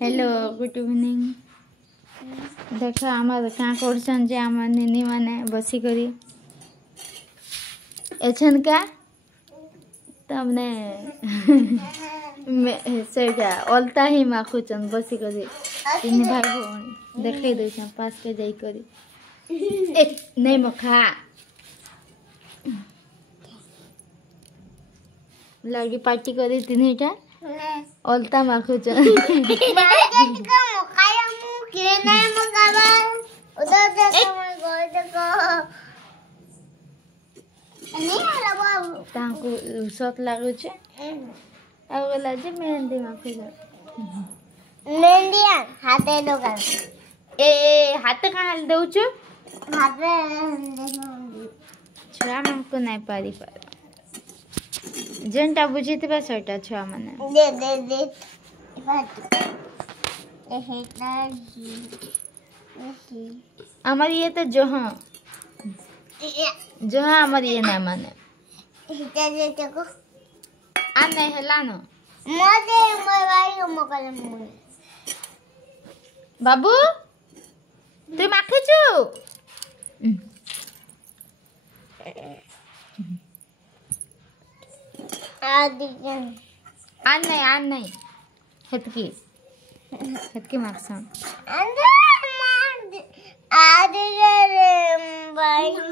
Hello good evening. देख आम क्या करछन जे आम निनी माने बसी करी एछन का तमने से क्या अलता ही माखुचन बसी करी तीन भाई भौणी देखाई देछन पास के जाई करी ए नहीं मखा लगी पार्टी करी तीनटा अलता माखुचन तांको सत लागुचे आ गला जे मेहंदी माखुचन मेहंदी हाथे दोकान ए हाथ कहाँ दउछु हाथे छुआ हमको नहीं पारी पर जेनटा बुझीते सेटा छुआ माने दे हमारी ये तो जो हाँ हमारी ये नहीं माने आ नहीं हेलानो बाबू तुम आखिचु आन नहीं हेतकी मार्क्स